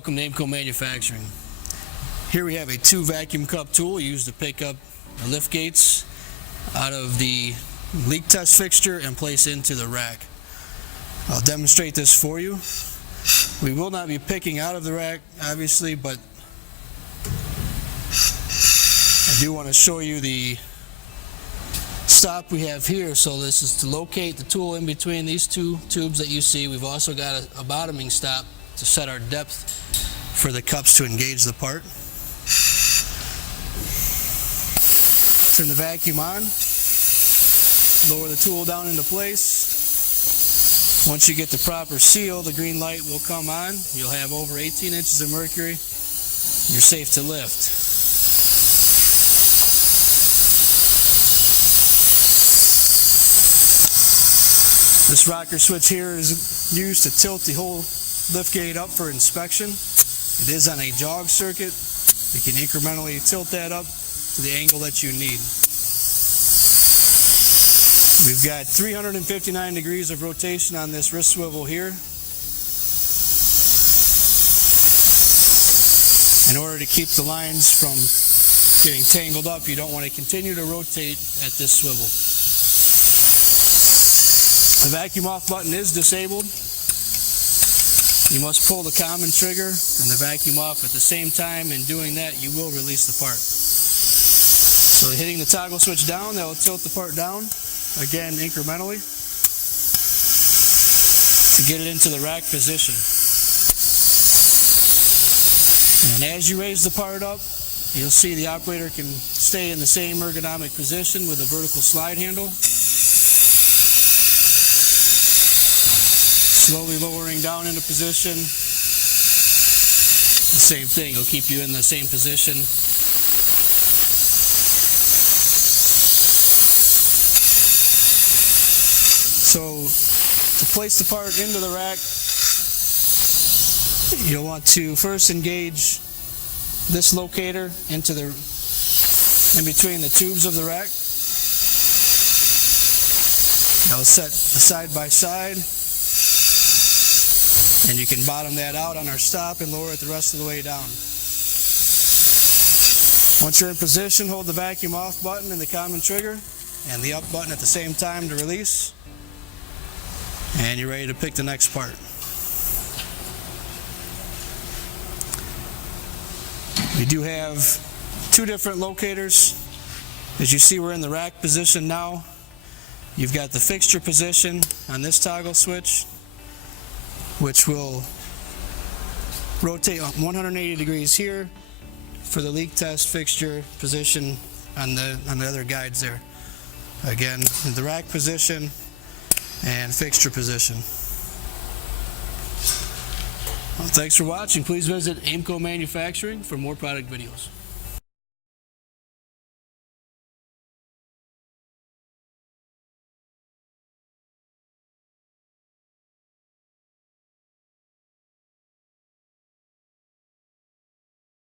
welcome to Aimco Manufacturing. Here we have a 2 vacuum cup tool used to pick up the lift gates out of the leak test fixture and place into the rack. I'll demonstrate this for you. We will not be picking out of the rack, obviously, but I do want to show you the stop we have here. So this is to locate the tool in between these 2 tubes that you see. We've also got a bottoming stop to set our depth for the cups to engage the part. Turn the vacuum on, lower the tool down into place. Once you get the proper seal, the green light will come on. You'll have over 18 inches of mercury. You're safe to lift. This rocker switch here is used to tilt the whole lift gate up for inspection. It is on a jog circuit. You can incrementally tilt that up to the angle that you need. We've got 359 degrees of rotation on this wrist swivel here. In order to keep the lines from getting tangled up, you don't want to continue to rotate at this swivel. The vacuum off button is disabled. You must pull the common trigger and the vacuum off at the same time. In doing that, you will release the part. So hitting the toggle switch down, that will tilt the part down, again incrementally, to get it into the rack position. And as you raise the part up, you'll see the operator can stay in the same ergonomic position with a vertical slide handle. Slowly lowering down into position. The same thing, it'll keep you in the same position. So to place the part into the rack, you'll want to first engage this locator into in between the tubes of the rack. I'll set the side by side. And you can bottom that out on our stop and lower it the rest of the way down. Once you're in position, hold the vacuum off button and the common trigger and the up button at the same time to release. And you're ready to pick the next part. We do have 2 different locators. As you see, we're in the rack position now. You've got the fixture position on this toggle switch, which will rotate 180 degrees here for the leak test fixture position on the other guides there. Again, the rack position and fixture position. Well, thanks for watching. Please visit Aimco Manufacturing for more product videos.